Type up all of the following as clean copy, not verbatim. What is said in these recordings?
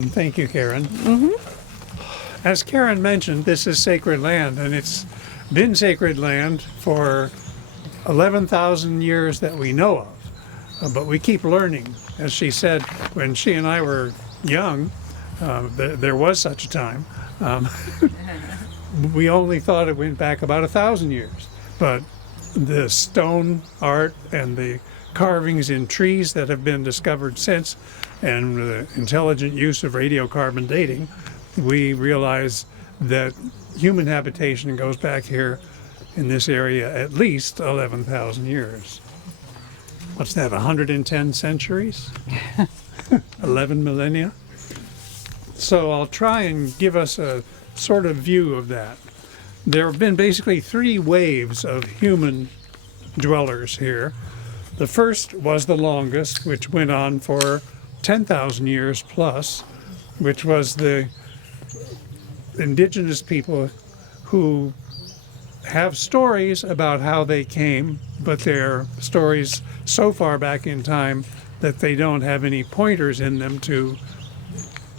Thank you, Karen. As Karen mentioned, this is sacred land, and it's been sacred land for 11,000 years that we know of. But we keep learning. As she said, when she and I were young, there was such a time. We only thought it went back about 1,000 years. But the stone art and the carvings in trees that have been discovered since, and the intelligent use of radiocarbon dating, we realize that human habitation goes back here in this area at least 11,000 years. What's that, 110 centuries? 11 millennia? So I'll try and give us a sort of view of that. There have been basically 3 waves of human dwellers here. The first was the longest, which went on for 10,000 years plus, which was the indigenous people who have stories about how they came, but they're stories so far back in time that they don't have any pointers in them to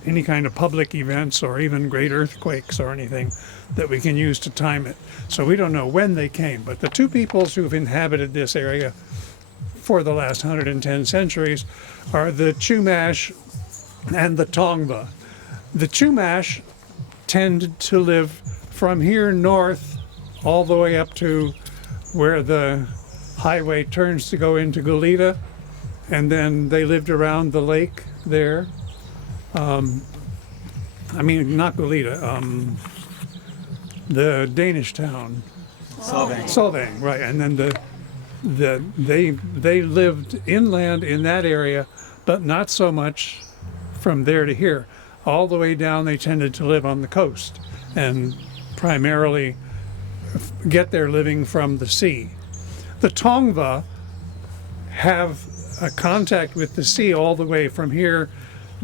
any kind of public events or even great earthquakes or anything that we can use to time it. So we don't know when they came, but the 2 peoples who've inhabited this area for the last 110 centuries are the Chumash and the Tongva. The Chumash tended to live from here north all the way up to where the highway turns to go into Goleta, and then they lived around the lake there. I mean, not Goleta, the Danish town. Solvang, right, and then they lived inland in that area, but not so much from there to here. All the way down, they tended to live on the coast and primarily get their living from the sea. The Tongva have a contact with the sea all the way from here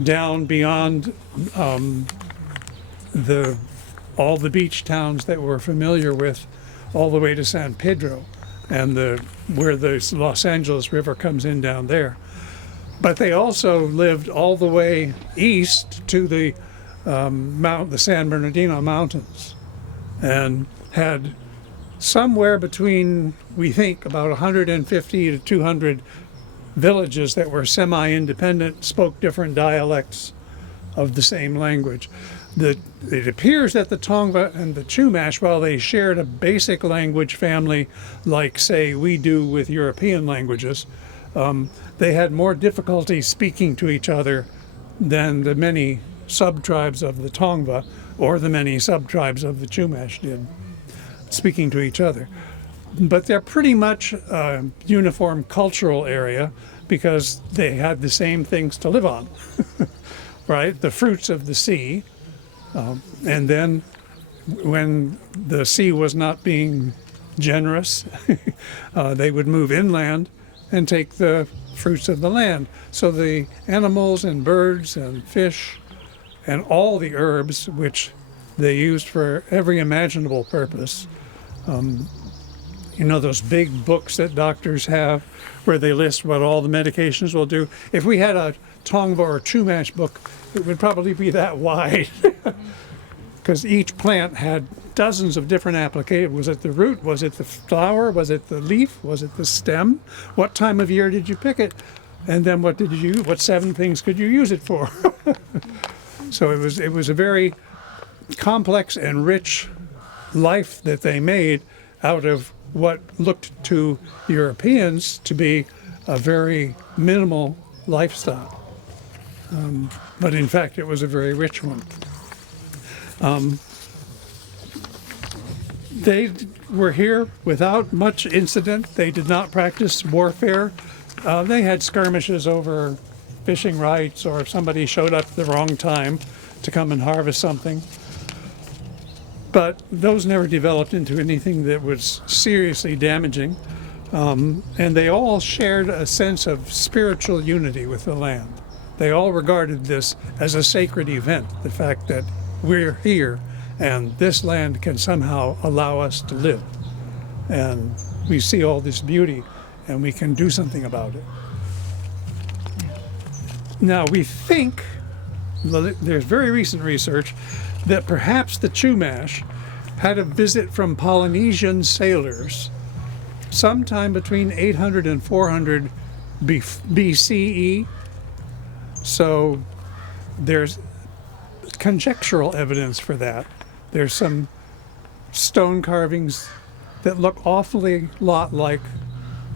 down beyond all the beach towns that we're familiar with, all the way to San Pedro and where the Los Angeles River comes in down there. But they also lived all the way east to the San Bernardino Mountains, and had somewhere between, we think, about 150 to 200 villages that were semi-independent, spoke different dialects of the same language. It appears that the Tongva and the Chumash, while they shared a basic language family like, say, we do with European languages, they had more difficulty speaking to each other than the many sub-tribes of the Tongva or the many sub-tribes of the Chumash did, speaking to each other. But they're pretty much a uniform cultural area because they had the same things to live on, right? The fruits of the sea. And then when the sea was not being generous, they would move inland and take the fruits of the land. So the animals and birds and fish and all the herbs, which they used for every imaginable purpose. You know those big books that doctors have where they list what all the medications will do? If we had a Tongva or Chumash book, it would probably be that wide. Because each plant had dozens of different applications. Was it the root? Was it the flower? Was it the leaf? Was it the stem? What time of year did you pick it? And then what 7 things could you use it for? So it was a very complex and rich life that they made out of what looked to Europeans to be a very minimal lifestyle. But in fact, it was a very rich one. They were here without much incident. They did not practice warfare. They had skirmishes over fishing rights, or if somebody showed up at the wrong time to come and harvest something. But those never developed into anything that was seriously damaging. And they all shared a sense of spiritual unity with the land. They all regarded this as a sacred event, the fact that we're here and this land can somehow allow us to live. And we see all this beauty and we can do something about it. Now we think there's very recent research that perhaps the Chumash had a visit from Polynesian sailors sometime between 800 and 400 BCE. So there's conjectural evidence for that. There's some stone carvings that look awfully lot like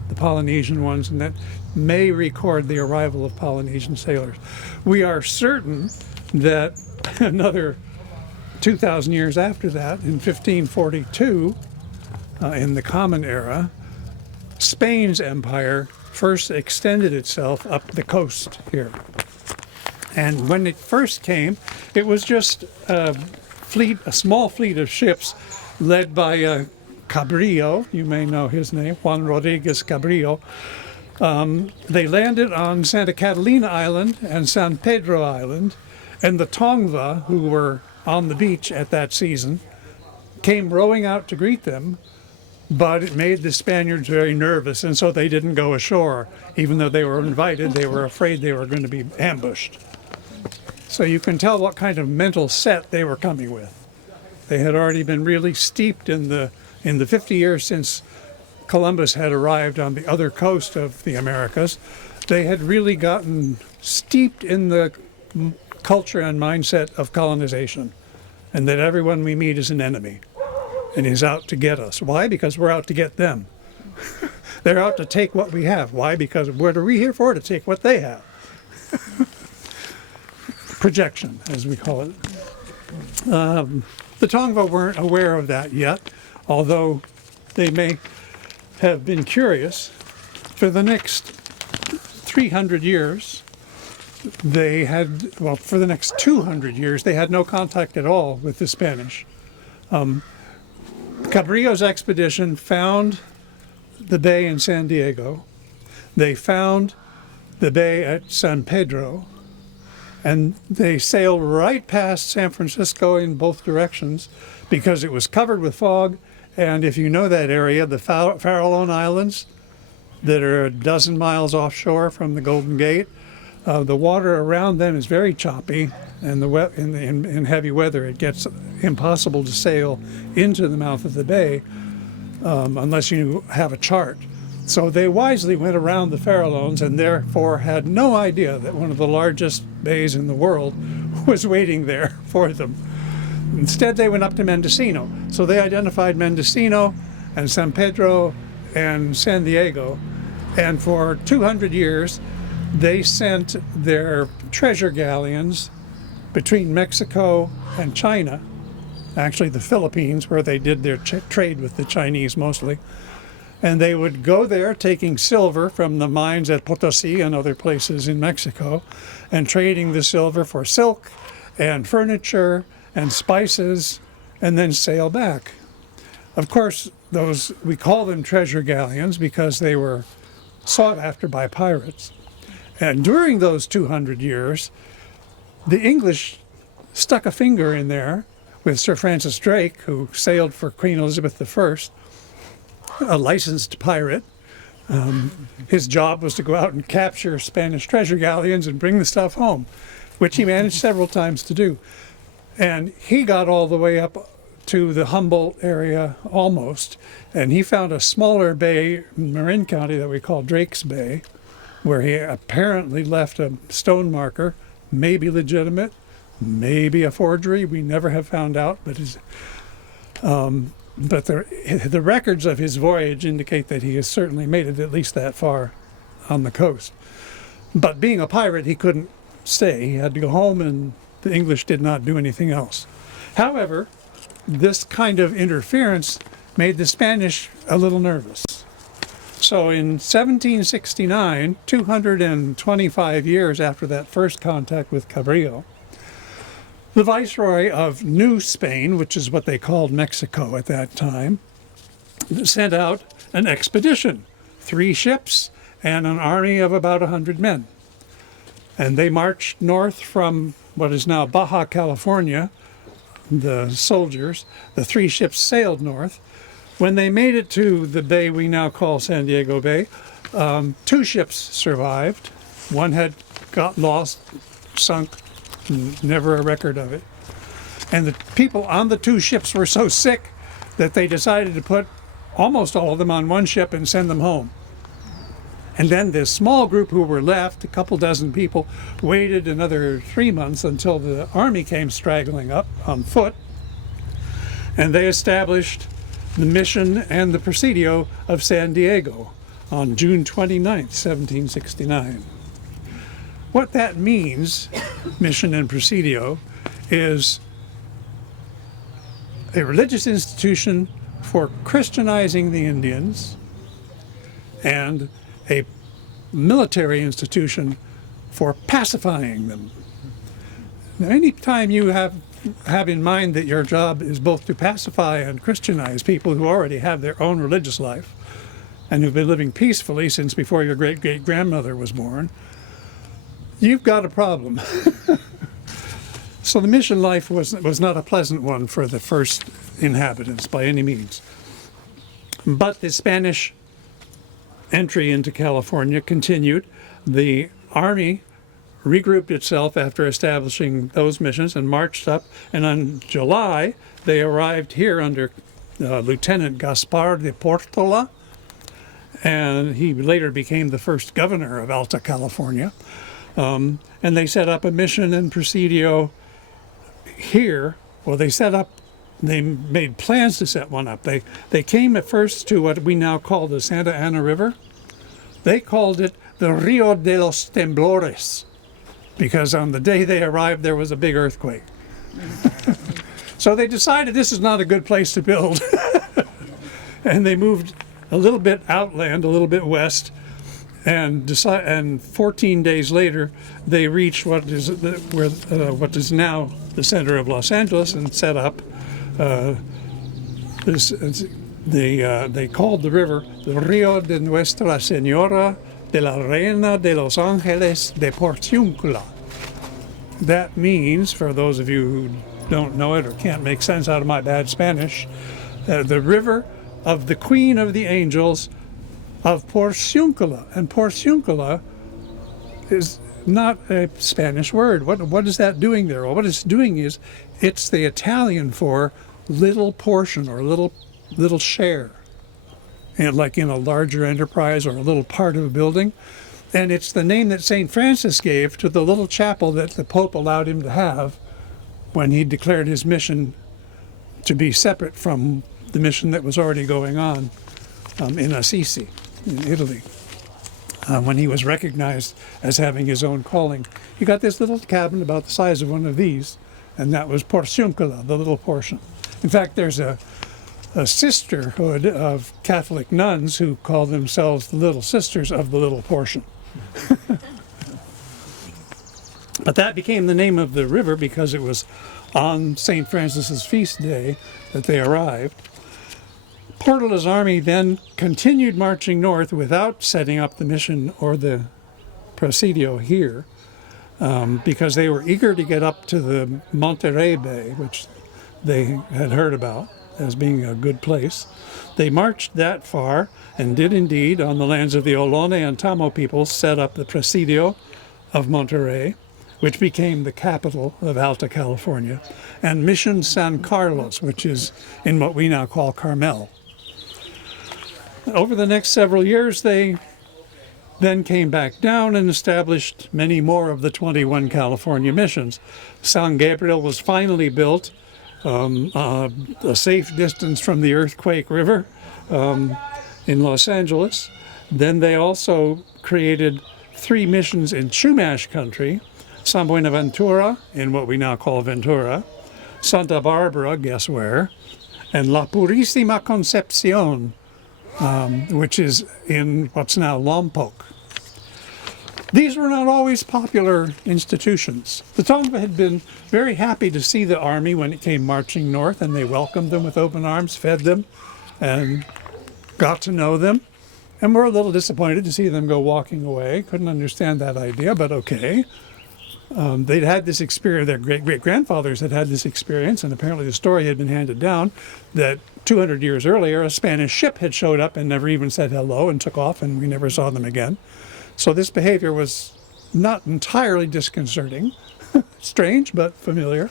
the Polynesian ones, and that may record the arrival of Polynesian sailors. We are certain that another 2,000 years after that, in 1542, in the Common Era, Spain's empire first extended itself up the coast here. And when it first came, it was just a small fleet of ships led by Cabrillo. You may know his name, Juan Rodriguez Cabrillo. They landed on Santa Catalina Island and San Pedro Island, and the Tongva, who were on the beach at that season, came rowing out to greet them, but it made the Spaniards very nervous, and so they didn't go ashore. Even though they were invited, they were afraid they were going to be ambushed. So you can tell what kind of mental set they were coming with. They had already been really steeped in the 50 years since Columbus had arrived on the other coast of the Americas. They had really gotten steeped in the culture and mindset of colonization, and that everyone we meet is an enemy and is out to get us. Why? Because we're out to get them. They're out to take what we have. Why? Because what are we here for? To take what they have. Projection, as we call it. The Tongva weren't aware of that yet, although they may have been curious. For the next 300 years, for the next 200 years, they had no contact at all with the Spanish. Cabrillo's expedition found the bay in San Diego. They found the bay at San Pedro, and they sailed right past San Francisco in both directions because it was covered with fog. And if you know that area, the Farallon Islands that are a dozen miles offshore from the Golden Gate, the water around them is very choppy, and in heavy weather it gets impossible to sail into the mouth of the bay unless you have a chart. So they wisely went around the Farallones and therefore had no idea that one of the largest bays in the world was waiting there for them. Instead, they went up to Mendocino. So they identified Mendocino and San Pedro and San Diego, and for 200 years they sent their treasure galleons between Mexico and China, actually the Philippines, where they did their trade with the Chinese mostly. And they would go there taking silver from the mines at Potosi and other places in Mexico and trading the silver for silk and furniture and spices, and then sail back. Of course, we call them treasure galleons because they were sought after by pirates. And during those 200 years, the English stuck a finger in there with Sir Francis Drake, who sailed for Queen Elizabeth I, a licensed pirate. His job was to go out and capture Spanish treasure galleons and bring the stuff home, which he managed several times to do. And he got all the way up to the Humboldt area almost, and he found a smaller bay in Marin County that we call Drake's Bay, where he apparently left a stone marker, maybe legitimate, maybe a forgery. We never have found out, but the records of his voyage indicate that he has certainly made it at least that far on the coast. But being a pirate, he couldn't stay. He had to go home, and the English did not do anything else. However, this kind of interference made the Spanish a little nervous. So in 1769, 225 years after that first contact with Cabrillo, the Viceroy of New Spain, which is what they called Mexico at that time, sent out an expedition, 3 ships and an army of about 100 men. And they marched north from what is now Baja California, the soldiers. The 3 ships sailed north. When they made it to the bay we now call San Diego Bay, 2 ships survived. One had got lost, sunk, Never a record of it. And the people on the two ships were so sick that they decided to put almost all of them on one ship and send them home. And then this small group who were left, a couple dozen people, waited another 3 months until the army came straggling up on foot, and they established the mission and the Presidio of San Diego on June 29th, 1769. What that means, mission and Presidio, is a religious institution for Christianizing the Indians and a military institution for pacifying them. Now, any time you have in mind that your job is both to pacify and Christianize people who already have their own religious life and who've been living peacefully since before your great-great-grandmother was born, you've got a problem. So the mission life was not a pleasant one for the first inhabitants by any means. But the Spanish entry into California continued. The army regrouped itself after establishing those missions and marched up, and on July they arrived here under Lieutenant Gaspar de Portola, and he later became the first governor of Alta California. And they set up a mission and Presidio here. Well, they made plans to set one up. They came at first to what we now call the Santa Ana River. They called it the Rio de los Temblores, because on the day they arrived there was a big earthquake. So they decided this is not a good place to build. And they moved a little bit outland, a little bit west, and 14 days later they reached what is now the center of Los Angeles and set up they called the river the Rio de Nuestra Señora de la Reina de los Ángeles de Porciúncula. That means, for those of you who don't know it or can't make sense out of my bad Spanish, the river of the Queen of the Angels of Porciúncula. And Porciúncula is not a Spanish word. What is that doing there? Well, what it's doing is it's the Italian for little portion or little share, and like in a larger enterprise or a little part of a building. And it's the name that St. Francis gave to the little chapel that the Pope allowed him to have when he declared his mission to be separate from the mission that was already going on in Assisi, in Italy. When he was recognized as having his own calling, he got this little cabin about the size of one of these, and that was Porciúncula, the little portion. In fact, there's a sisterhood of Catholic nuns who call themselves the Little Sisters of the Little Portion. But that became the name of the river because it was on St. Francis's feast day that they arrived. Portola's army then continued marching north without setting up the mission or the Presidio here, because they were eager to get up to the Monterey Bay, which they had heard about as being a good place. They marched that far and did indeed, on the lands of the Ohlone and Tamo peoples, set up the Presidio of Monterey, which became the capital of Alta California, and Mission San Carlos, which is in what we now call Carmel. Over the next several years, they then came back down and established many more of the 21 California missions. San Gabriel was finally built a safe distance from the Earthquake River in Los Angeles. Then they also created 3 missions in Chumash country: San Buenaventura, in what we now call Ventura, Santa Barbara, guess where, and La Purísima Concepción, which is in what's now Lompoc. These were not always popular institutions. The Tongva had been very happy to see the army when it came marching north, and they welcomed them with open arms, fed them, and got to know them, and were a little disappointed to see them go walking away. Couldn't understand that idea, but okay. They'd had this experience, their great-great-grandfathers had had this experience, and apparently the story had been handed down that 200 years earlier a Spanish ship had showed up and never even said hello and took off, and we never saw them again. So this behavior was not entirely disconcerting, Strange, but familiar.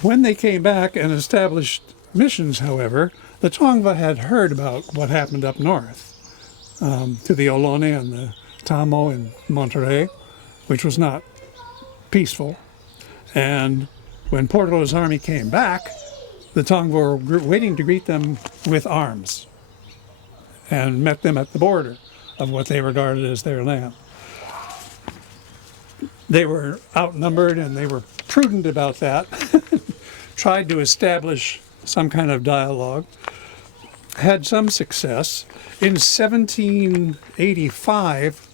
When they came back and established missions, however, the Tongva had heard about what happened up north, to the Ohlone and the Tamo and Monterey, which was not peaceful. And when Portolo's army came back, the Tongva were waiting to greet them with arms and met them at the border of what they regarded as their land. They were outnumbered and they were prudent about that, tried to establish some kind of dialogue, had some success. In 1785,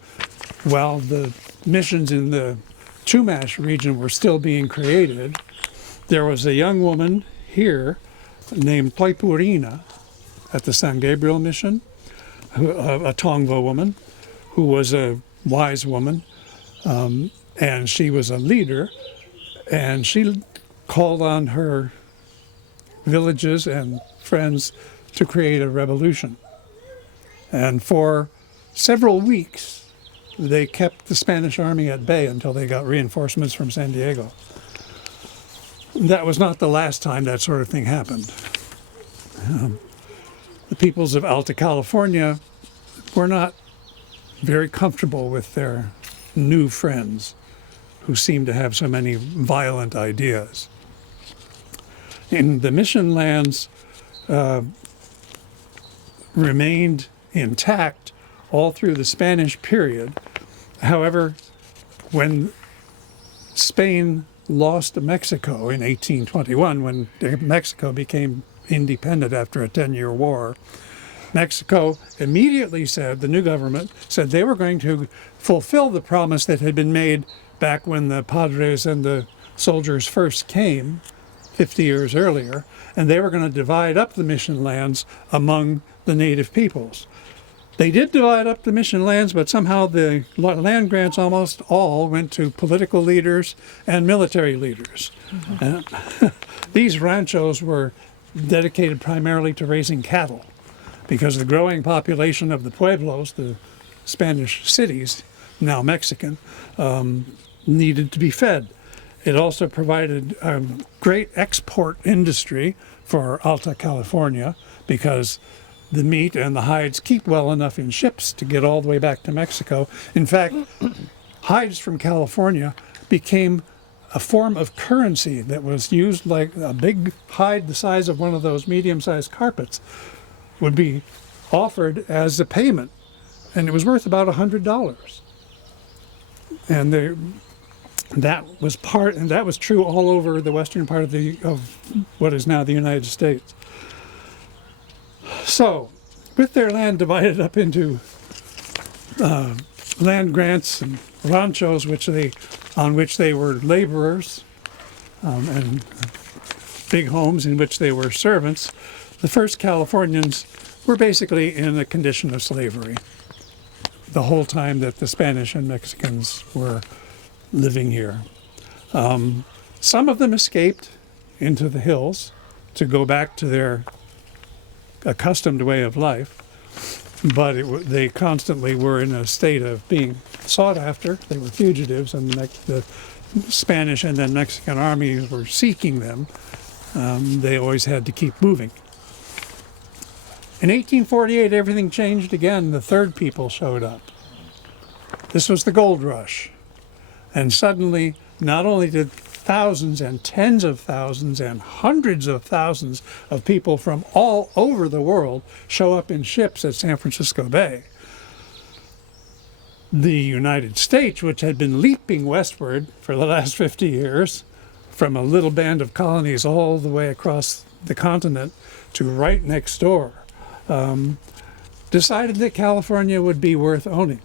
while the missions in the Chumash region were still being created, there was a young woman here named Toipurina at the San Gabriel mission, a Tongva woman who was a wise woman, and she was a leader, and she called on her villages and friends to create a revolution. And for several weeks, they kept the Spanish army at bay until they got reinforcements from San Diego. That was not the last time that sort of thing happened. The peoples of Alta California were not very comfortable with their new friends who seemed to have so many violent ideas. In the mission lands remained intact all through the Spanish period. However, when Spain lost to Mexico in 1821, when Mexico became independent after a 10-year war, Mexico immediately said, the new government said they were going to fulfill the promise that had been made back when the padres and the soldiers first came 50 years earlier, and they were going to divide up the mission lands among the native peoples. They did divide up the mission lands, but somehow the land grants almost all went to political leaders and military leaders. These ranchos were dedicated primarily to raising cattle, because the growing population of the pueblos, the Spanish cities, now Mexican, needed to be fed. It also provided a great export industry for Alta California, because the meat and the hides keep well enough in ships to get all the way back to Mexico. In fact, hides from California became a form of currency that was used, like a big hide the size of one of those medium-sized carpets would be offered as a payment, and it was worth about $100. And that was true all over the western part of what is now the United States. So, with their land divided up into land grants and ranchos, on which they were laborers, and big homes in which they were servants, the first Californians were basically in a condition of slavery the whole time that the Spanish and Mexicans were living here. Some of them escaped into the hills to go back to their accustomed way of life, but they constantly were in a state of being sought after. They were fugitives, and the Spanish and then Mexican armies were seeking them. They always had to keep moving. In 1848, everything changed again. The third people showed up. This was the gold rush. And suddenly, not only did thousands and tens of thousands and hundreds of thousands of people from all over the world show up in ships at San Francisco Bay, the United States, which had been leaping westward for the last 50 years, from a little band of colonies all the way across the continent to right next door, decided that California would be worth owning.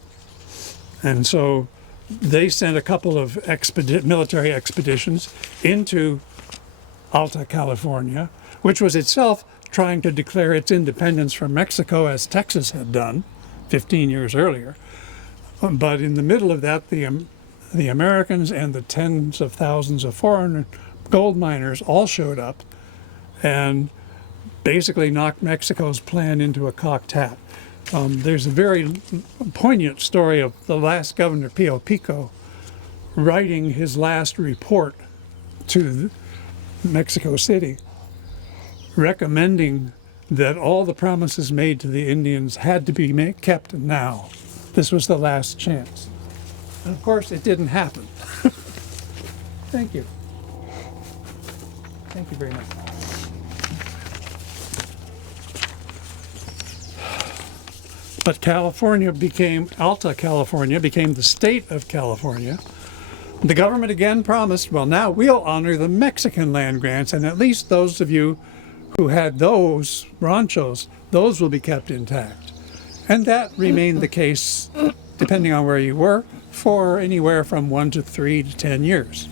And so they sent a couple of military expeditions into Alta California, which was itself trying to declare its independence from Mexico, as Texas had done 15 years earlier. But in the middle of that, the Americans and the tens of thousands of foreign gold miners all showed up and basically knocked Mexico's plan into a cocked hat. There's a very poignant story of the last governor, Pio Pico, writing his last report to Mexico City, recommending that all the promises made to the Indians had to be kept now. This was the last chance. And of course, it didn't happen. Thank you. Thank you very much. But Alta California became the state of California. The government again promised, well, now we'll honor the Mexican land grants, and at least those of you who had those ranchos, those will be kept intact. And that remained the case, depending on where you were, for anywhere from 1 to 3 to 10 years.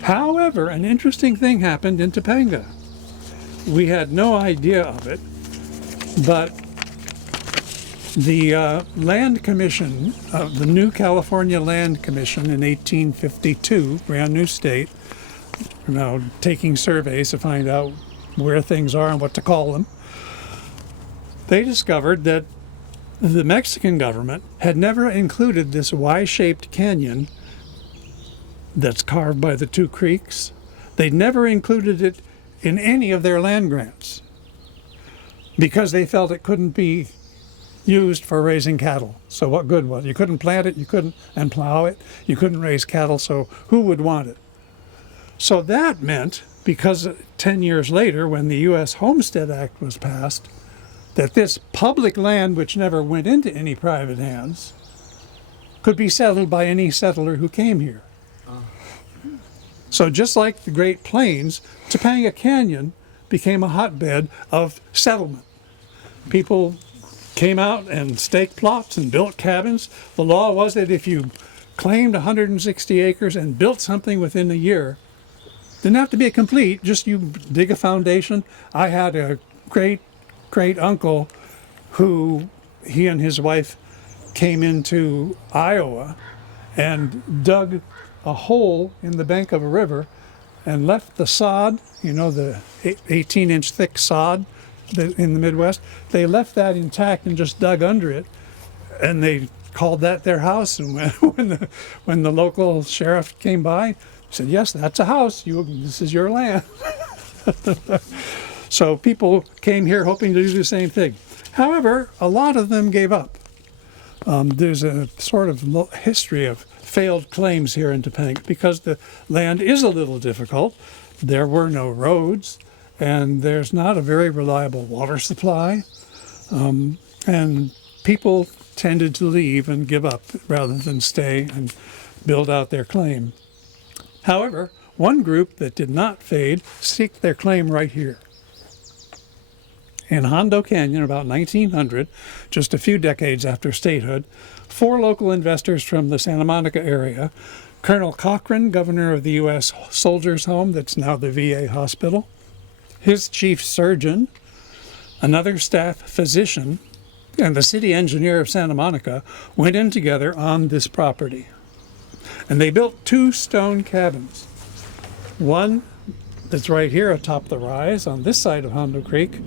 However, an interesting thing happened in Topanga. We had no idea of it, but the Land Commission, the new California Land Commission in 1852, brand new state, now taking surveys to find out where things are and what to call them, they discovered that the Mexican government had never included this Y-shaped canyon that's carved by the two creeks. They'd never included it in any of their land grants because they felt it couldn't be used for raising cattle. So what good was it? You couldn't plant it, you couldn't and plow it, you couldn't raise cattle, so who would want it? So that meant, because 10 years later, when the U.S. Homestead Act was passed, that this public land, which never went into any private hands, could be settled by any settler who came here. So just like the Great Plains, Topanga Canyon became a hotbed of settlement. People came out and staked plots and built cabins. The law was that if you claimed 160 acres and built something within a year, didn't have to be complete, just you dig a foundation. I had a great uncle who, he and his wife came into Iowa and dug a hole in the bank of a river and left the sod, you know, the 18-inch thick sod in the Midwest, they left that intact and just dug under it, and they called that their house. And when the local sheriff came by, he said, "Yes, that's a house. This is your land." So people came here hoping to do the same thing. However, a lot of them gave up. There's a sort of history of failed claims here in Topanga because the land is a little difficult. There were no roads, and there's not a very reliable water supply. And people tended to leave and give up rather than stay and build out their claim. However, one group that did not fade seeked their claim right here. In Hondo Canyon, about 1900, just a few decades after statehood, 4 local investors from the Santa Monica area, Colonel Cochran, governor of the U.S. Soldiers' Home, that's now the VA hospital, his chief surgeon, another staff physician, and the city engineer of Santa Monica went in together on this property. And they built 2 stone cabins. One that's right here atop the rise on this side of Hondo Creek,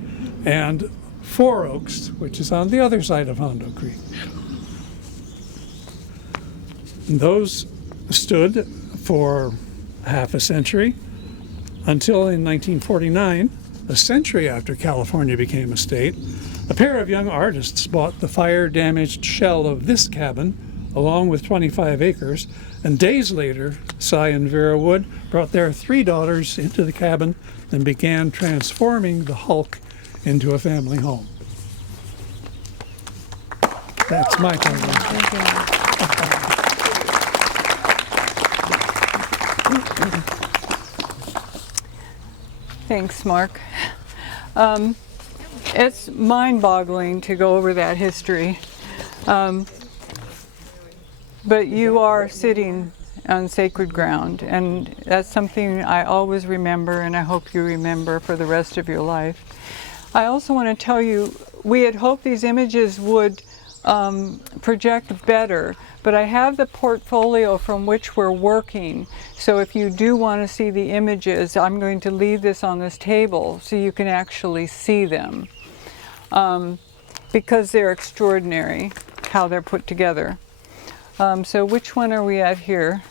and 4 Oaks, which is on the other side of Hondo Creek. And those stood for half a century until in 1949, a century after California became a state, a pair of young artists bought the fire-damaged shell of this cabin along with 25 acres, and days later, Cy and Vera Wood brought their 3 daughters into the cabin and began transforming the hulk into a family home. That's my time. Thanks, Mark. It's mind-boggling to go over that history. But you are sitting on sacred ground, and that's something I always remember, and I hope you remember for the rest of your life. I also want to tell you, we had hoped these images would project better, but I have the portfolio from which we're working, so if you do want to see the images, I'm going to leave this on this table so you can actually see them, because they're extraordinary how they're put together. So which one are we at here?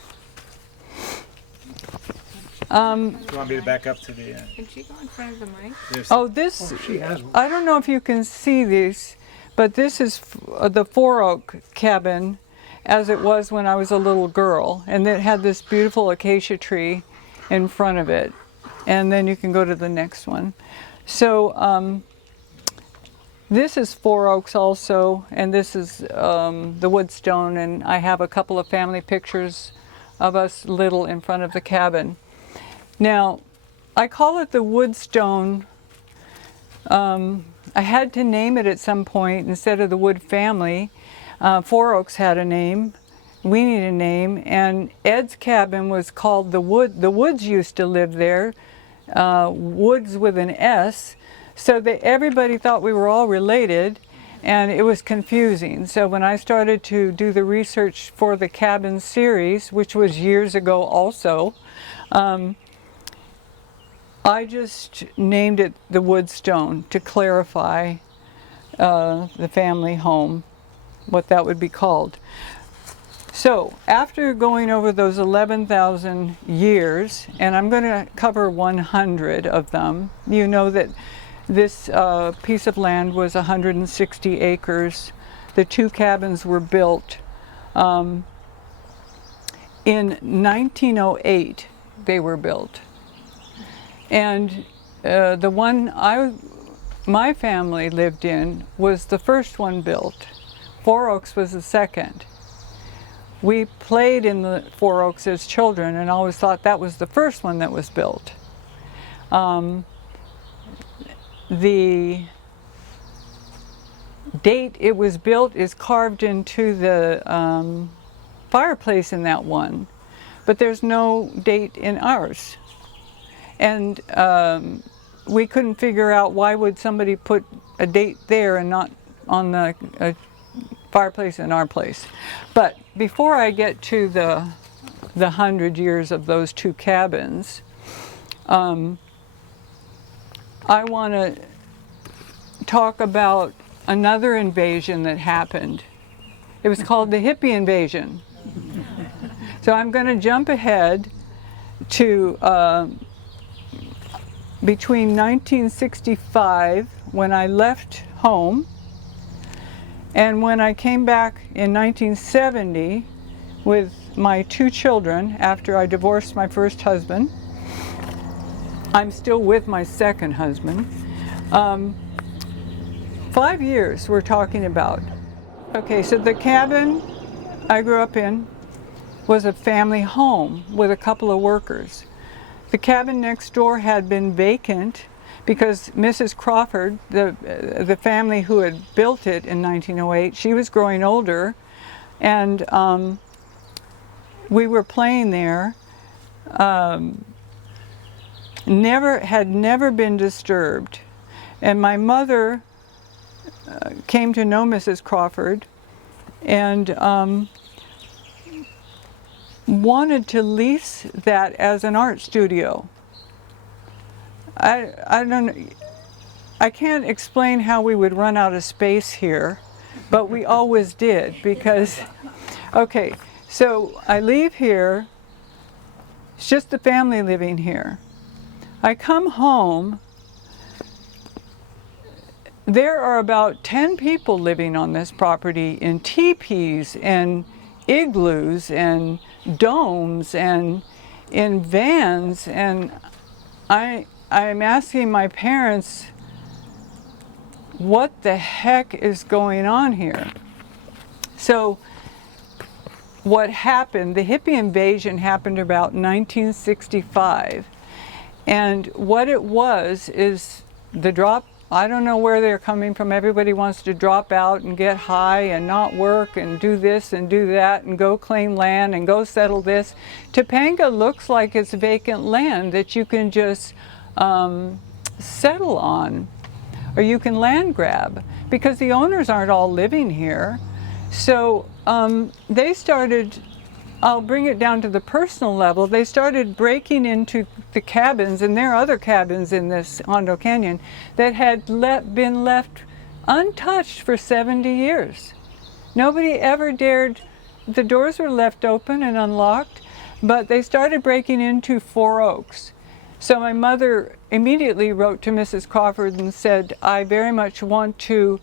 Do you want me to back up to the? Can she go in front of the mic? Oh, this, She has one. I don't know if you can see these, but this is the 4-oak cabin as it was when I was a little girl. And it had this beautiful acacia tree in front of it. And then you can go to the next one. So this is 4 oaks also, and this is the woodstone, and I have a couple of family pictures of us little in front of the cabin. Now, I call it the woodstone. I had to name it at some point instead of the wood family. 4 Oaks had a name. We need a name. And Ed's cabin was called the Wood. The Woods used to live there. Woods with an S. So everybody thought we were all related, and it was confusing. So when I started to do the research for the cabin series, which was years ago also, I just named it the Woodstone to clarify the family home, what that would be called. So after going over those 11,000 years, and I'm going to cover 100 of them, you know that this piece of land was 160 acres. The 2 cabins were built. In 1908, they were built. And the one my family lived in was the first one built. 4 Oaks was the second. We played in the 4 Oaks as children and always thought that was the first one that was built. The date it was built is carved into the fireplace in that one, but there's no date in ours. And we couldn't figure out why would somebody put a date there and not on the fireplace in our place. But before I get to the 100 years of those 2 cabins, I want to talk about another invasion that happened. It was called the hippie invasion. So I'm going to jump ahead to between 1965, when I left home, and when I came back in 1970 with my 2 children after I divorced my first husband. I'm still with my second husband. 5 years we're talking about. Okay, so the cabin I grew up in was a family home with a couple of workers. The cabin next door had been vacant because Mrs. Crawford, the family who had built it in 1908, she was growing older, and we were playing there. Had never been disturbed, and my mother came to know Mrs. Crawford and wanted to lease that as an art studio. I can't explain how we would run out of space here, but we always did because, okay, so I leave here, it's just the family living here. I come home, there are about 10 people living on this property in teepees and igloos and domes and in vans, and I'm asking my parents, what the heck is going on here? So what happened, the hippie invasion happened about 1965. And what it was is the drop, I don't know where they're coming from. Everybody wants to drop out and get high and not work and do this and do that and go claim land and go settle this. Topanga looks like it's vacant land that you can just settle on, or you can land grab, because the owners aren't all living here. So they started, I'll bring it down to the personal level, they started breaking into the cabins, and there are other cabins in this Hondo Canyon that had been left untouched for 70 years. Nobody ever dared, the doors were left open and unlocked. But they started breaking into Four Oaks. So my mother immediately wrote to Mrs. Crawford and said, I very much want to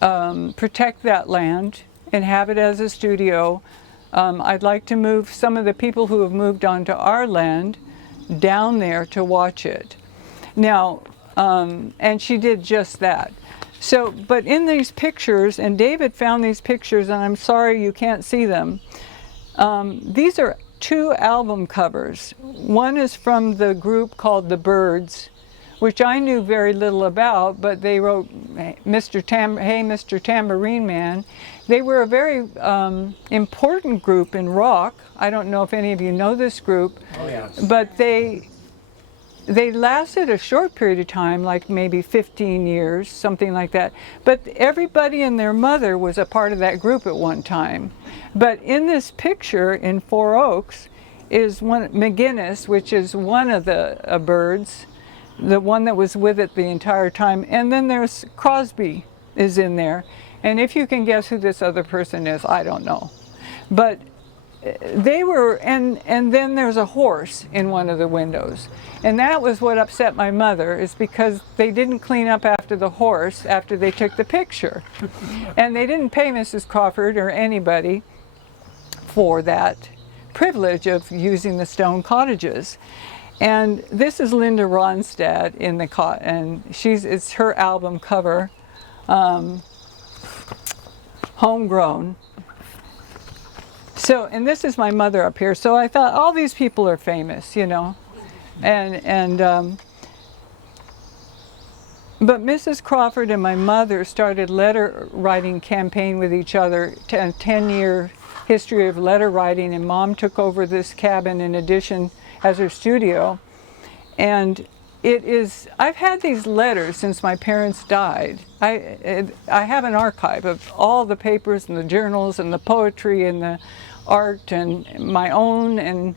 protect that land and have it as a studio. I'd like to move some of the people who have moved onto our land down there to watch it. Now, and she did just that. So, but in these pictures, and David found these pictures, and I'm sorry you can't see them. These are 2 album covers. One is from the group called The Byrds, which I knew very little about, but they wrote Hey Mr. Tambourine Man. They were a very important group in rock. I don't know if any of you know this group, but they lasted a short period of time, like maybe 15 years, something like that. But everybody and their mother was a part of that group at one time. But in this picture in Four Oaks is one McGinnis, which is one of the Byrds, the one that was with it the entire time. And then there's Crosby is in there. And if you can guess who this other person is, I don't know. But they were, and then there's a horse in one of the windows. And that was what upset my mother, is because they didn't clean up after the horse after they took the picture. And they didn't pay Mrs. Crawford or anybody for that privilege of using the stone cottages. And this is Linda Ronstadt in the and it's her album cover, Homegrown. So, and this is my mother up here. So I thought all these people are famous, you know, but Mrs. Crawford and my mother started letter writing campaign with each other, a 10-year history of letter writing, and Mom took over this cabin in addition as her studio. And it is, I've had these letters since my parents died. I have an archive of all the papers and the journals and the poetry and the art and my own, and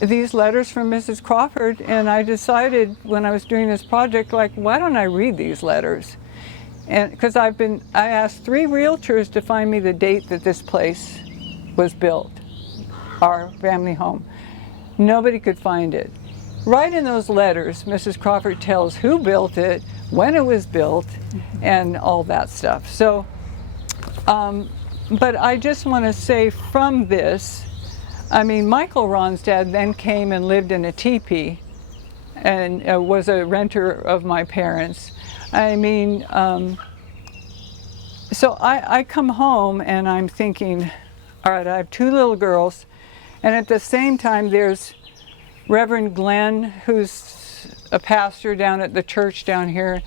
these letters from Mrs. Crawford. And I decided when I was doing this project, like, why don't I read these letters? And because I asked 3 realtors to find me the date that this place was built, our family home. Nobody could find it. Right in those letters, Mrs. Crawford tells who built it, when it was built, and all that stuff. So, but I just want to say from this, I mean, Michael Ronstadt then came and lived in a teepee and was a renter of my parents. I mean, so I come home and I'm thinking, all right, I have 2 little girls, and at the same time there's Reverend Glenn, who's a pastor down at the church down here,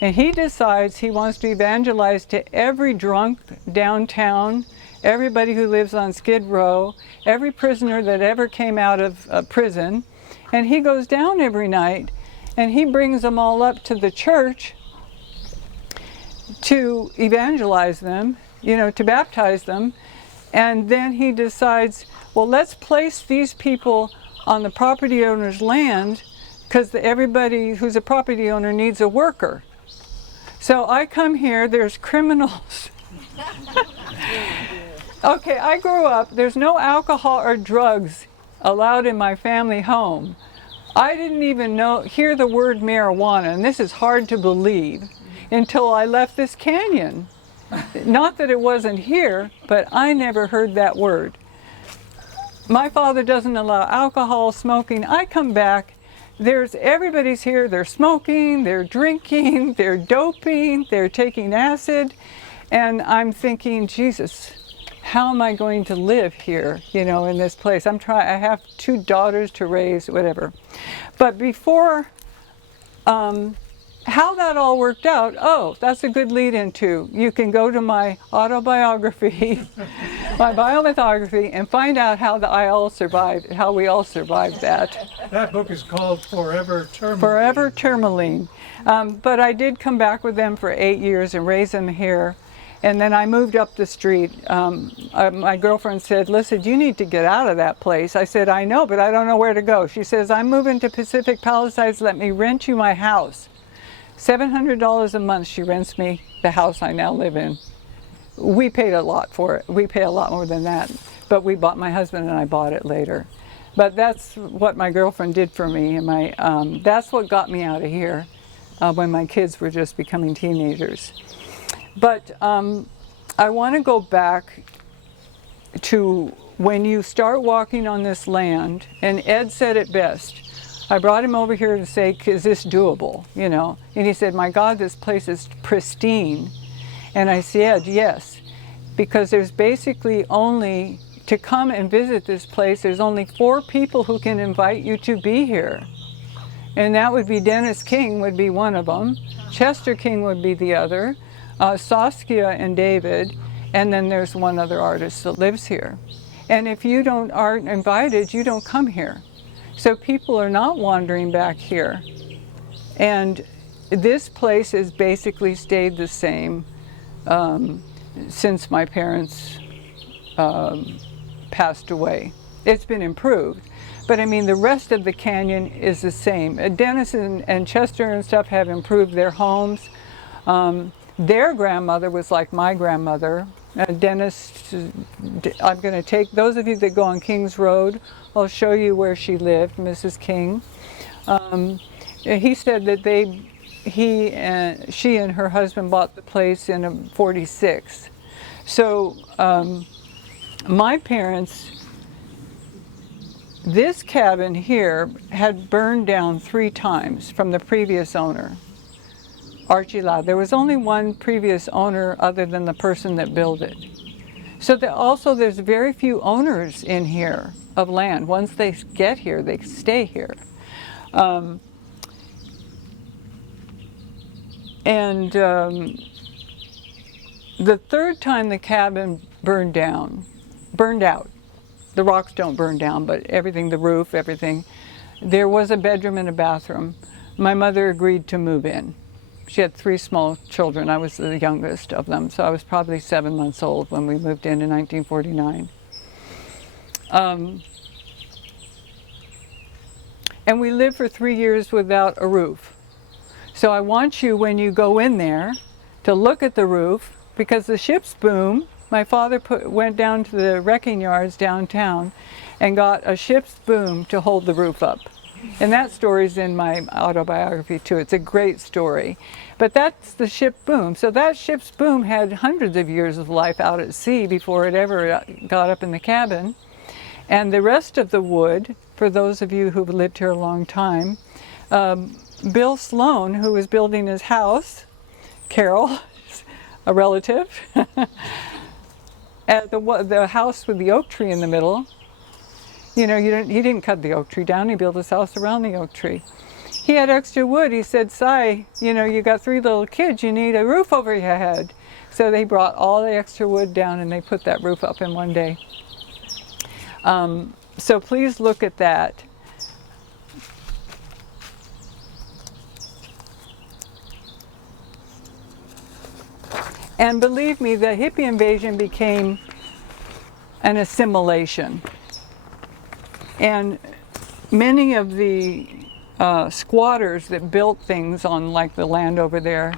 and he decides he wants to evangelize to every drunk downtown, everybody who lives on Skid Row, every prisoner that ever came out of prison, and he goes down every night and he brings them all up to the church to evangelize them, you know, to baptize them. And then he decides, well, let's place these people on the property owner's land, because everybody who's a property owner needs a worker. So I come here, there's criminals. Okay, I grew up, there's no alcohol or drugs allowed in my family home. I didn't even hear the word marijuana, and this is hard to believe, until I left this canyon. Not that it wasn't here, but I never heard that word. My father doesn't allow alcohol, smoking. I come back, everybody's here, they're smoking, they're drinking, they're doping, they're taking acid, and I'm thinking, Jesus, how am I going to live here, you know, in this place? I have 2 daughters to raise, whatever. But before, how that all worked out, oh, that's a good lead into. You can go to my autobiography, my biomythography, and find out how we all survived that. That book is called Forever Tourmaline. Forever Tourmaline. But I did come back with them for 8 years and raise them here. And then I moved up the street. My girlfriend said, listen, you need to get out of that place. I said, I know, but I don't know where to go. She says, I'm moving to Pacific Palisades. Let me rent you my house. $700 a month she rents me the house I now live in. We paid a lot for it. We pay a lot more than that but my husband and I bought it later. But that's what my girlfriend did for me, and that's what got me out of here when my kids were just becoming teenagers. But I want to go back to when you start walking on this land, and Ed said it best. I brought him over here to say, is this doable, you know? And he said, my God, this place is pristine. And I said, yes, because there's basically only, to come and visit this place, there's only 4 people who can invite you to be here. And that would be Dennis King would be one of them, Chester King would be the other, Saskia and David, and then there's one other artist that lives here. And if you aren't invited, you don't come here. So people are not wandering back here. And this place has basically stayed the same since my parents passed away. It's been improved. But I mean, the rest of the canyon is the same. Dennis and Chester and stuff have improved their homes. Their grandmother was like my grandmother. Dennis, I'm going to take those of you that go on King's Road, I'll show you where she lived, Mrs. King. He said that she and her husband bought the place in '46. So my parents, this cabin here had burned down 3 times from the previous owner. Archie Loud. There was only one previous owner other than the person that built it. So also there's very few owners in here of land. Once they get here, they stay here. The 3rd time the cabin burned out. The rocks don't burn down, but everything, the roof, everything. There was a bedroom and a bathroom. My mother agreed to move in. She had 3 small children. I was the youngest of them, so I was probably 7 months old when we moved in 1949. And we lived for 3 years without a roof. So I want you, when you go in there, to look at the roof, because the ship's boom, my father went down to the wrecking yards downtown and got a ship's boom to hold the roof up. And that story's in my autobiography too. It's a great story. But that's the ship boom. So that ship's boom had hundreds of years of life out at sea before it ever got up in the cabin. And the rest of the wood, for those of you who've lived here a long time, Bill Sloan, who was building his house, Carol, a relative, at the house with the oak tree in the middle. You know, he didn't cut the oak tree down, he built his house around the oak tree. He had extra wood. He said, Cy, you know, you got 3 little kids, you need a roof over your head. So they brought all the extra wood down and they put that roof up in one day. So please look at that. And believe me, the hippie invasion became an assimilation. And many of the squatters that built things on like the land over there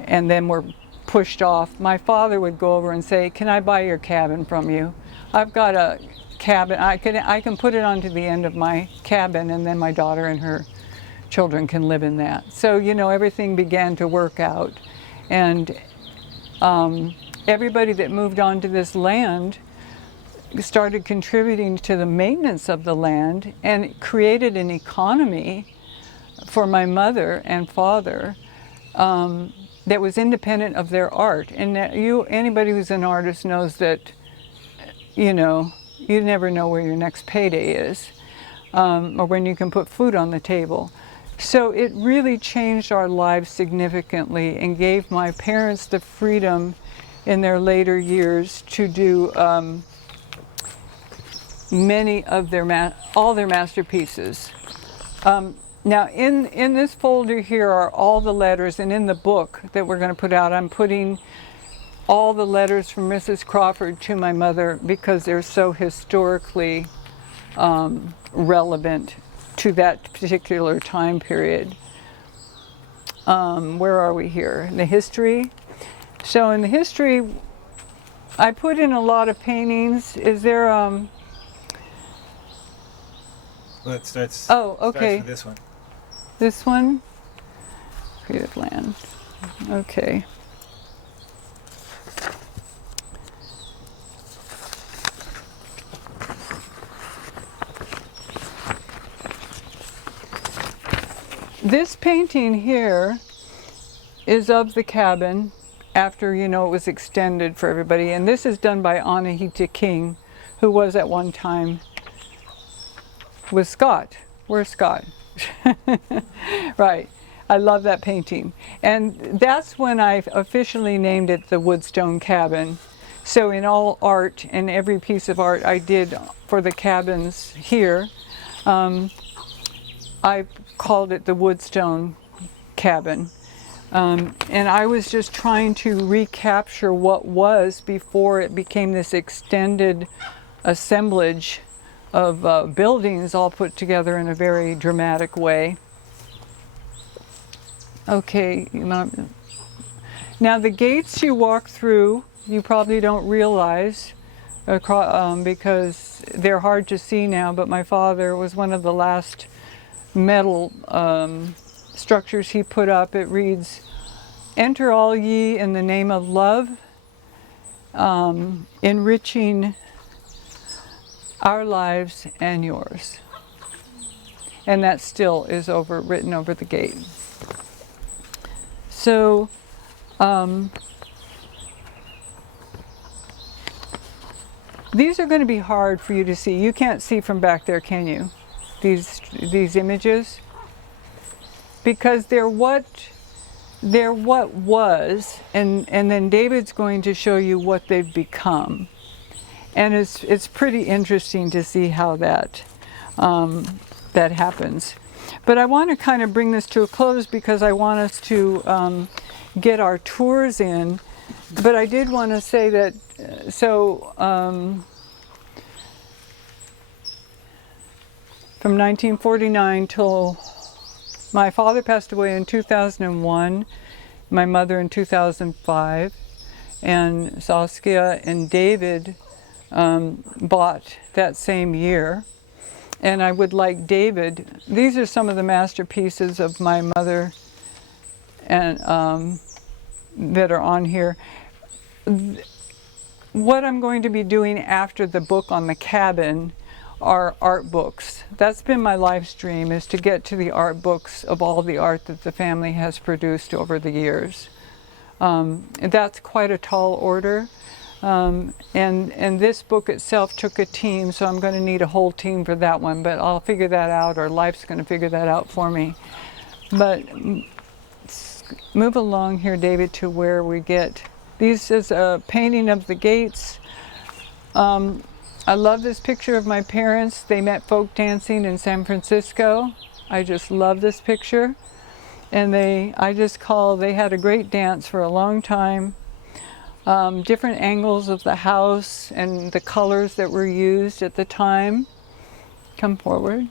and then were pushed off, my father would go over and say, can I buy your cabin from you? I've got a cabin, I can put it onto the end of my cabin and then my daughter and her children can live in that. So, you know, everything began to work out. And everybody that moved onto this land started contributing to the maintenance of the land, and it created an economy for my mother and father that was independent of their art. And anybody who's an artist knows that, you know, you never know where your next payday is or when you can put food on the table. So it really changed our lives significantly and gave my parents the freedom in their later years to do many of all their masterpieces. Now in this folder here are all the letters, and in the book that we're going to put out, I'm putting all the letters from Mrs. Crawford to my mother because they're so historically relevant to that particular time period. Where are we here? In the history. So in the history, I put in a lot of paintings. Is there Well, it starts. Oh, Starts okay. with this one. This one? Creative Land. Okay. This painting here is of the cabin after, you know, it was extended for everybody. And this is done by Anahita King, who was at one time with Scott. Where's Scott? Right. I love that painting. And that's when I officially named it the Woodstone Cabin. So in all art, and every piece of art I did for the cabins here, I called it the Woodstone Cabin. And I was just trying to recapture what was before it became this extended assemblage of buildings all put together in a very dramatic way. Okay, now the gates you walk through, you probably don't realize because they're hard to see now, but my father was one of the last metal structures he put up. It reads, "Enter all ye in the name of love, enriching our lives and yours." And that still is written over the gate. So, these are going to be hard for you to see. You can't see from back there, can you? These images? Because they're what was, and then David's going to show you what they've become. And it's pretty interesting to see how that happens. But I want to kind of bring this to a close because I want us to get our tours in. But I did want to say that, from 1949 till my father passed away in 2001, my mother in 2005, and Saskia and David bought that same year. And I would like David, these are some of the masterpieces of my mother and that are on here. What I'm going to be doing after the book on the cabin are art books. That's been my life's dream, is to get to the art books of all the art that the family has produced over the years. That's quite a tall order. And this book itself took a team, so I'm going to need a whole team for that one, but I'll figure that out, or life's going to figure that out for me. But move along here, David, to where we get, this is a painting of the gates. I love this picture of my parents. They met folk dancing in San Francisco. I just love this picture. And they had a great dance for a long time. Different angles of the house and the colors that were used at the time. Come forward.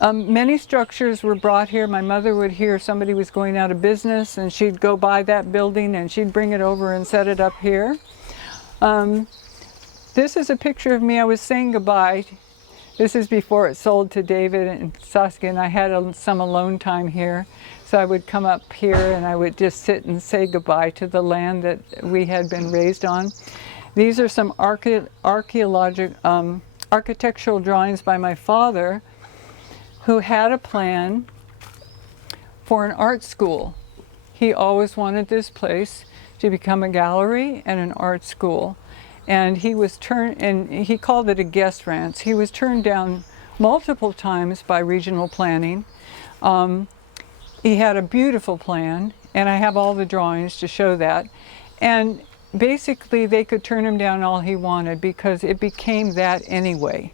Many structures were brought here. My mother would hear somebody was going out of business and she'd go by that building and she'd bring it over and set it up here. This is a picture of me. I was saying goodbye. This is before it sold to David and Saskia, and I had some alone time here. So I would come up here and I would just sit and say goodbye to the land that we had been raised on. These are some architectural drawings by my father, who had a plan for an art school. He always wanted this place to become a gallery and an art school. And he called it a guest ranch. He was turned down multiple times by regional planning. He had a beautiful plan, and I have all the drawings to show that. And basically they could turn him down all he wanted because it became that anyway.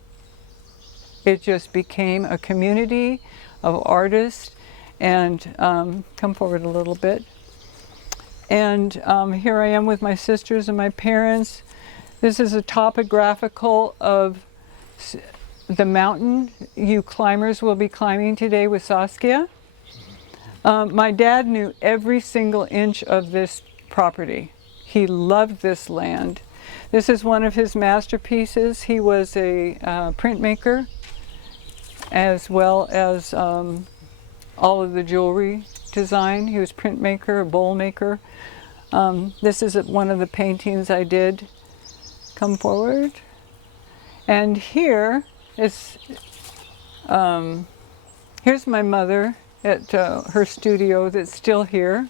It just became a community of artists. And come forward a little bit. And here I am with my sisters and my parents. This is a topographical of the mountain you climbers will be climbing today with Saskia. My dad knew every single inch of this property. He loved this land. This is one of his masterpieces. He was a printmaker, as well as all of the jewelry design. He was printmaker, a bowl maker. This is one of the paintings I did. Come forward. And here is, here's my mother at her studio that's still here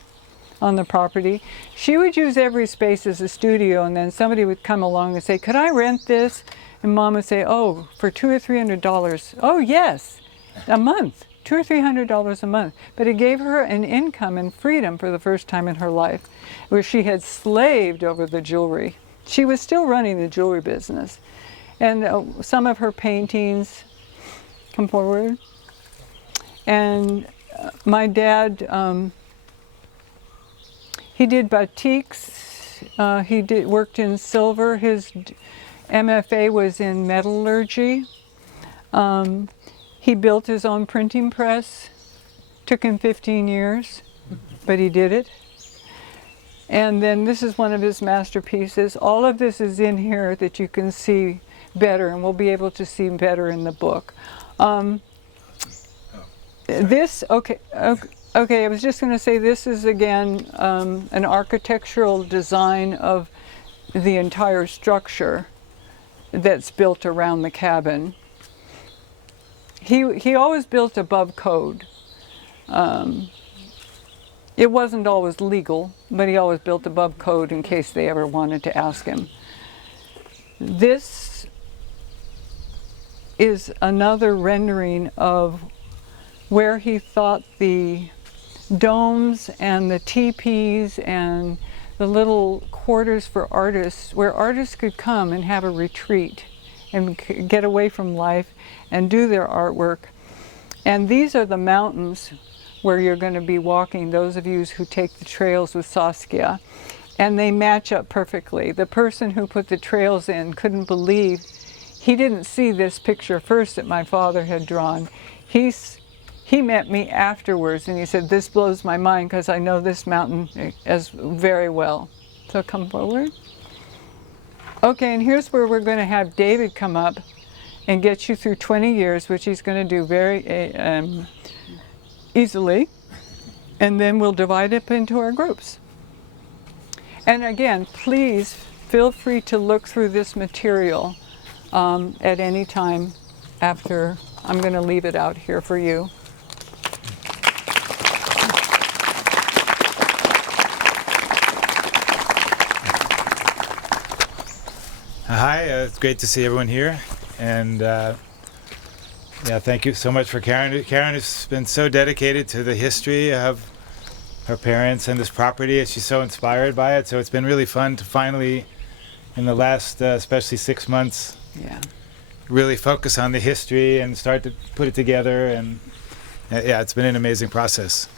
on the property. She would use every space as a studio, and then somebody would come along and say, could I rent this? And Mom would say, oh, for $200 or $300. Oh yes, a month, $200 or $300 a month. But it gave her an income and freedom for the first time in her life, where she had slaved over the jewelry. She was still running the jewelry business. And some of her paintings, come forward. And my dad, he did batiks, he worked in silver. His MFA was in metallurgy. He built his own printing press. Took him 15 years, but he did it. And then this is one of his masterpieces. All of this is in here that you can see better, and we'll be able to see better in the book. This, okay, I was just going to say this is again an architectural design of the entire structure that's built around the cabin. He always built above code. It wasn't always legal, but he always built above code in case they ever wanted to ask him. This is another rendering of where he thought the domes and the teepees and the little quarters for artists, where artists could come and have a retreat and get away from life and do their artwork. And these are the mountains where you're going to be walking, those of you who take the trails with Saskia, and they match up perfectly. The person who put the trails in couldn't believe, he didn't see this picture first that my father had drawn. He met me afterwards and he said, this blows my mind because I know this mountain as very well. So come forward. Okay, and here's where we're going to have David come up and get you through 20 years, which he's going to do very easily, and then we'll divide it into our groups. And again, please feel free to look through this material at any time after. I'm going to leave it out here for you. Hi, it's great to see everyone here, and yeah, thank you so much for Karen. Karen has been so dedicated to the history of her parents and this property, and she's so inspired by it. So it's been really fun to finally, in the last, especially 6 months, really focus on the history and start to put it together. And yeah, it's been an amazing process.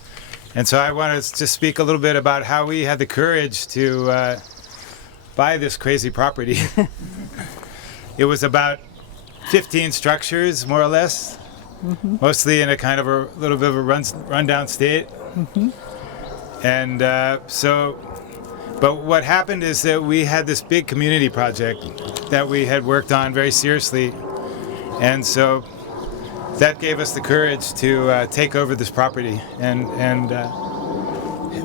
And so I want to just speak a little bit about how we had the courage to buy this crazy property. It was about 15 structures, more or less, mostly in a kind of a little bit of a rundown state. And but what happened is that we had this big community project that we had worked on very seriously. And so that gave us the courage to take over this property. And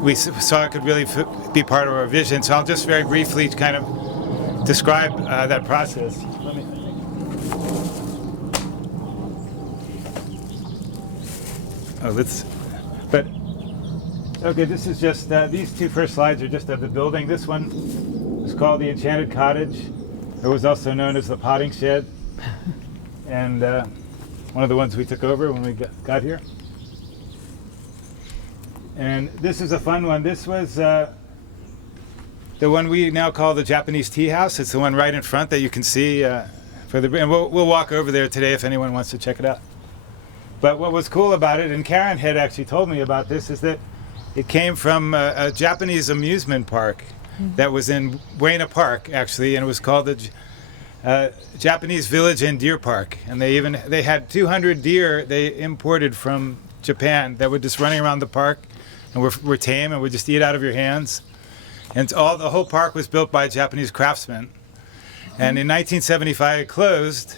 we saw it could really be part of our vision. So I'll just very briefly kind of describe that process. Okay, this is just, these two first slides are just of the building. This one is called the Enchanted Cottage. It was also known as the Potting Shed. And one of the ones we took over when we got here. And this is a fun one. This was the one we now call the Japanese Tea House. It's the one right in front that you can see. And we'll walk over there today if anyone wants to check it out. But what was cool about it, and Karen had actually told me about this, is that it came from a Japanese amusement park that was in Buena Park, actually, and it was called the Japanese Village and Deer Park. And they had 200 deer they imported from Japan that were just running around the park and were tame and would just eat out of your hands. And the whole park was built by Japanese craftsmen. And in 1975 it closed,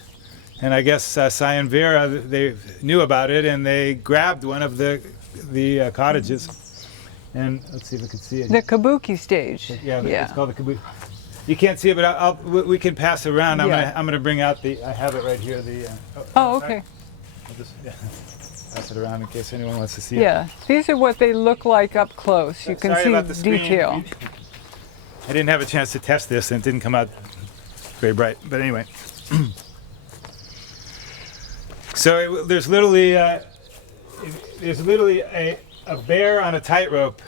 and I guess Cyril and Vera, they knew about it, and they grabbed one of the cottages. And let's see if we can see it. The kabuki stage. Yeah, it's called the kabuki. You can't see it, but we can pass it around. I'm gonna bring out I have it right here. Okay. I'll just pass it around in case anyone wants to see it. Yeah, these are what they look like up close. You can Sorry see about the screen. detail. I didn't have a chance to test this, and it didn't come out very bright. But anyway, so there's literally a bear on a tightrope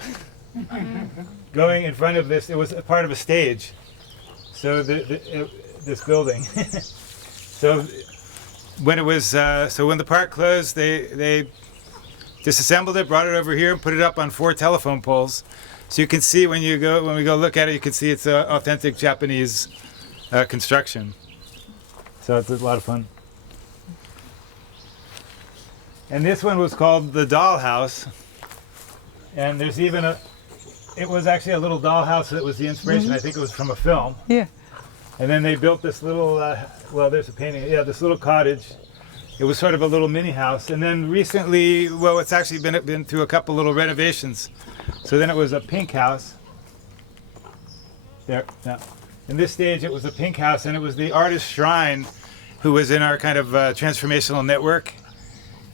going in front of this. It was a part of a stage. So this building. So when the park closed, they disassembled it, brought it over here, and put it up on 4 telephone poles. So you can see when we go look at it, you can see it's authentic Japanese construction. So it's a lot of fun. And this one was called the Dollhouse. And there's even it was actually a little dollhouse that was the inspiration. I think it was from a film. Yeah. And then they built this little, there's a painting. Yeah, this little cottage. It was sort of a little mini house. And then recently, it's actually been through a couple little renovations. So then it was a pink house. There, now. In this stage, it was a pink house, and it was the artist Shrine, who was in our kind of transformational network.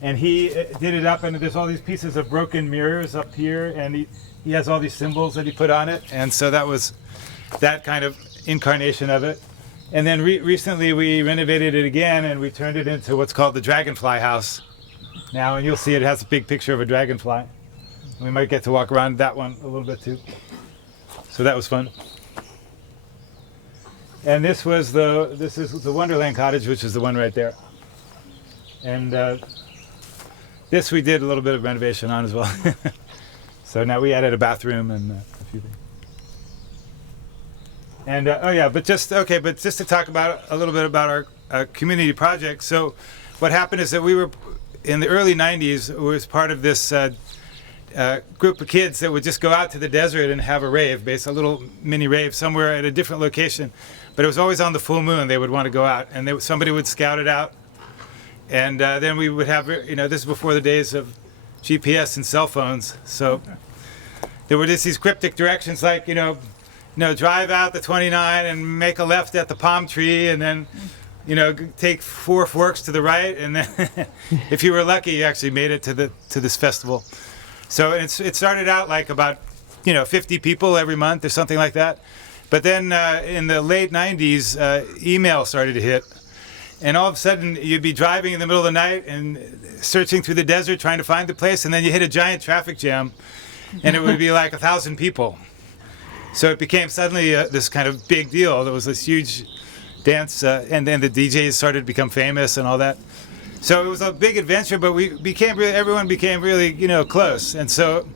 And he did it up, and there's all these pieces of broken mirrors up here, and he has all these symbols that he put on it. And so that was that kind of incarnation of it. And then recently we renovated it again, and we turned it into what's called the Dragonfly House now, and you'll see it has a big picture of a dragonfly. We might get to walk around that one a little bit too. So that was fun. And this is the Wonderland Cottage, which is the one right there. And this we did a little bit of renovation on as well. So now we added a bathroom and a few things. And but just to talk about a little bit about our community project. So what happened is that we were in the early 90s. It was part of this group of kids that would just go out to the desert and have a rave, a little mini rave somewhere at a different location. But it was always on the full moon. They would want to go out, and somebody would scout it out. And then we would have, this is before the days of GPS and cell phones. So there were just these cryptic directions like, drive out the 29 and make a left at the palm tree, and then, take 4 forks to the right, and then if you were lucky, you actually made it to this festival. So it started out like about 50 people every month or something like that. But then in the late 90s, email started to hit, and all of a sudden you'd be driving in the middle of the night and searching through the desert trying to find the place, and then you hit a giant traffic jam, and it would be like 1,000 people. So it became suddenly this kind of big deal. There was this huge dance, and then the DJs started to become famous and all that. So it was a big adventure, but everyone became really, close. And so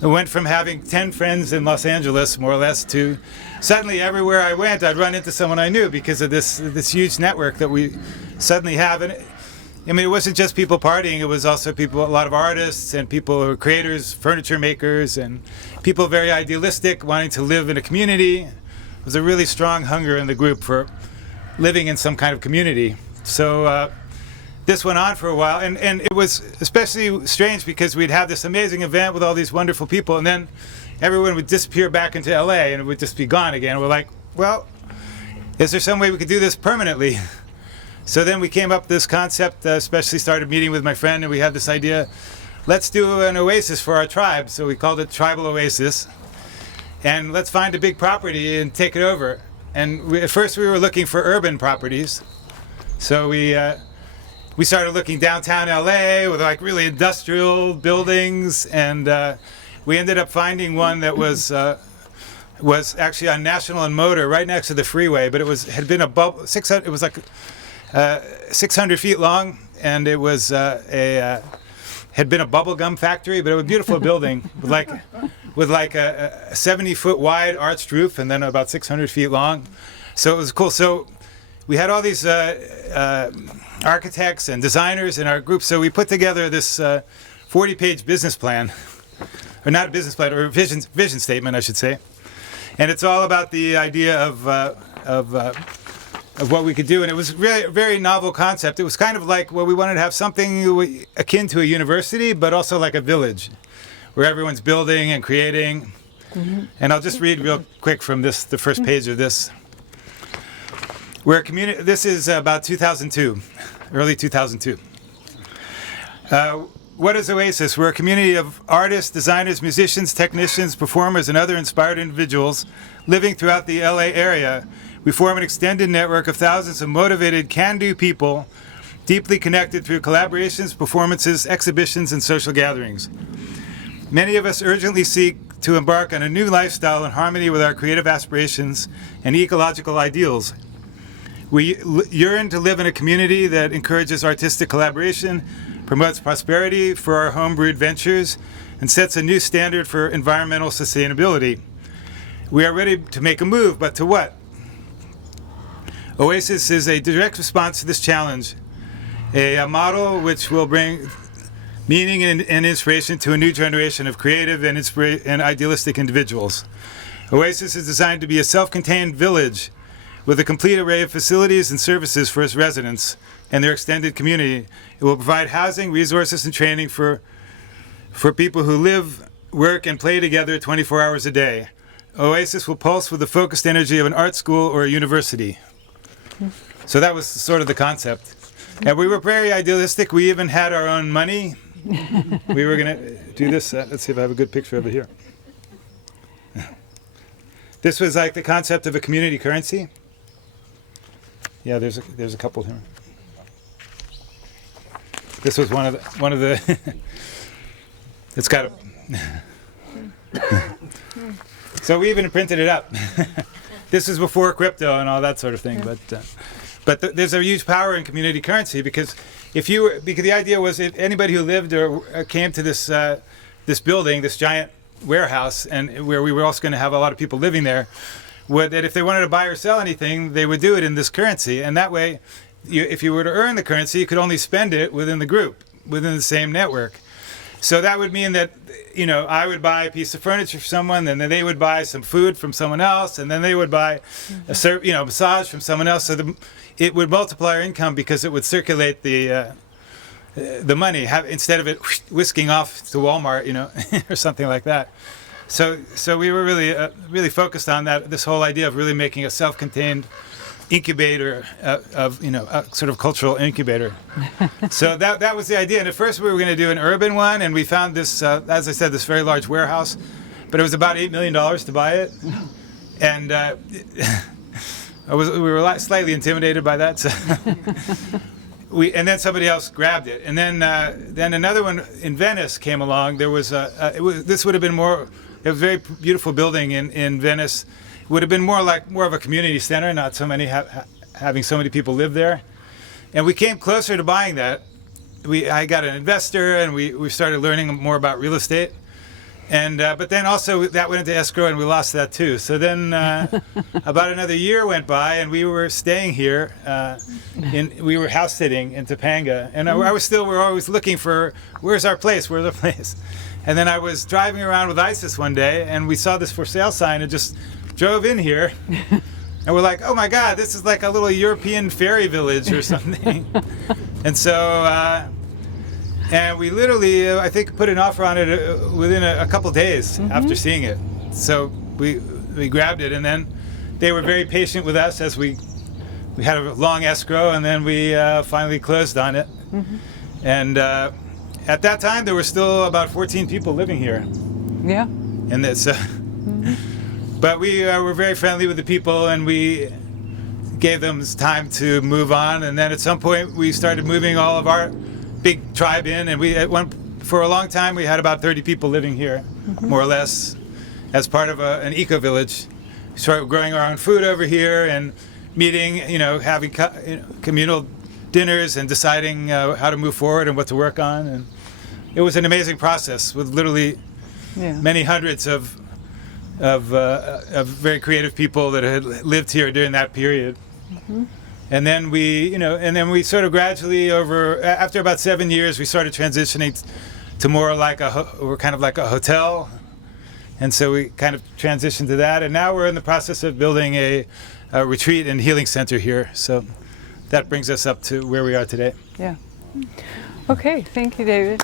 it went from having 10 friends in Los Angeles, more or less, to suddenly everywhere I went, I'd run into someone I knew because of this huge network that we suddenly have. And it wasn't just people partying, it was also a lot of artists and people who were creators, furniture makers, and people very idealistic, wanting to live in a community. There was a really strong hunger in the group for living in some kind of community. So this went on for a while, and it was especially strange because we'd have this amazing event with all these wonderful people, and then everyone would disappear back into LA and it would just be gone again. We're like, well, is there some way we could do this permanently? So then we came up with this concept, especially started meeting with my friend, and we had this idea, let's do an oasis for our tribe. So we called it Tribal Oasis, and let's find a big property and take it over. And at first we were looking for urban properties. So we started looking downtown LA with like really industrial buildings, and we ended up finding one that was actually on National and Motor, right next to the freeway. But had been a bubble. It was like 600 feet long, and it was had been a bubble gum factory. But it was a beautiful building with like a 70-foot wide arched roof, and then about 600 feet long. So it was cool. So we had all these architects and designers in our group, so we put together this 40-page business plan, or not a business plan, or a vision statement, I should say. And it's all about the idea of what we could do. And it was really a very novel concept. It was kind of like, well, we wanted to have something akin to a university, but also like a village where everyone's building and creating. And I'll just read real quick from the first page of this. This is about 2002, early 2002. What is Oasis? We're a community of artists, designers, musicians, technicians, performers, and other inspired individuals living throughout the LA area. We form an extended network of thousands of motivated, can-do people, deeply connected through collaborations, performances, exhibitions, and social gatherings. Many of us urgently seek to embark on a new lifestyle in harmony with our creative aspirations and ecological ideals. We yearn to live in a community that encourages artistic collaboration, promotes prosperity for our homebrewed ventures, and sets a new standard for environmental sustainability. We are ready to make a move, but to what? Oasis is a direct response to this challenge, a model which will bring meaning and inspiration to a new generation of creative and idealistic individuals. Oasis is designed to be a self-contained village with a complete array of facilities and services for its residents and their extended community. It will provide housing, resources, and training for people who live, work, and play together 24 hours a day. Oasis will pulse with the focused energy of an art school or a university. So that was sort of the concept. And we were very idealistic. We even had our own money. We were going to do this. Let's see if I have a good picture of it here. This was like the concept of a community currency. Yeah, there's a couple here. This was one of the it's got a so we even printed it up. This is before crypto and all that sort of thing, but there's a huge power in community currency because the idea was if anybody who lived or came to this building, this giant warehouse, and where we were also going to have a lot of people living there, that if they wanted to buy or sell anything, they would do it in this currency, and that way, if you were to earn the currency, you could only spend it within the group, within the same network. So that would mean that, I would buy a piece of furniture for someone, and then they would buy some food from someone else, and then they would buy a massage from someone else. So it would multiply our income because it would circulate the money instead of it whisking off to Walmart, or something like that. So we were really focused on this whole idea of really making a self-contained incubator of a sort of cultural incubator. So that was the idea. And at first we were going to do an urban one, and we found this, as I said, this very large warehouse, but it was about $8 million to buy it, and we were slightly intimidated by that. So and then somebody else grabbed it, and then another one in Venice came along. There was this would have been more. It was a very beautiful building in Venice. It would have been more of a community center, not so many having so many people live there. And we came closer to buying that. I got an investor, and we started learning more about real estate. And but then also that went into escrow, and we lost that too. So then about another year went by, and we were staying here. We were house sitting in Topanga, and we were always looking for where's our place. And then I was driving around with Isis one day, and we saw this for sale sign, and just drove in here, and we're like, oh my God, this is like a little European fairy village or something. And so, and we literally, I think, put an offer on it within a couple days after seeing it. So we grabbed it, and then they were very patient with us as we had a long escrow, and then we finally closed on it. And at that time, there were still about 14 people living here. Yeah. And that's. But we were very friendly with the people, and we gave them time to move on. And then at some point, we started moving all of our big tribe in. And for a long time, we had about 30 people living here, more or less, as part of an eco-village. We started growing our own food over here and meeting, having communal dinners and deciding how to move forward and what to work on. And it was an amazing process with literally many hundreds of very creative people that had lived here during that period. And then we sort of gradually after about 7 years, we started transitioning to more like we're kind of like a hotel. And so we kind of transitioned to that, and now we're in the process of building a retreat and healing center here. So that brings us up to where we are today. Yeah. Okay, thank you, David.